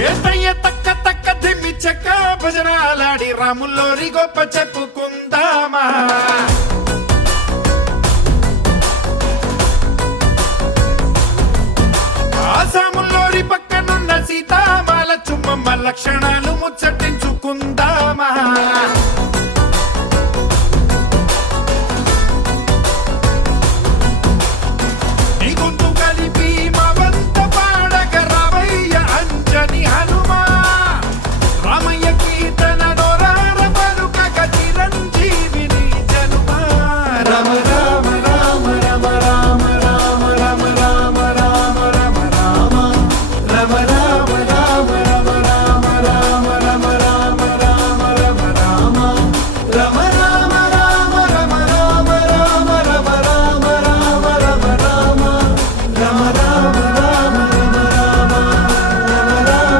ఏతయ్య తక్క తక్క దిమ్మి చెక్క భజనాలాడి రాముల్లోరి గొప్ప చెప్పుకుందా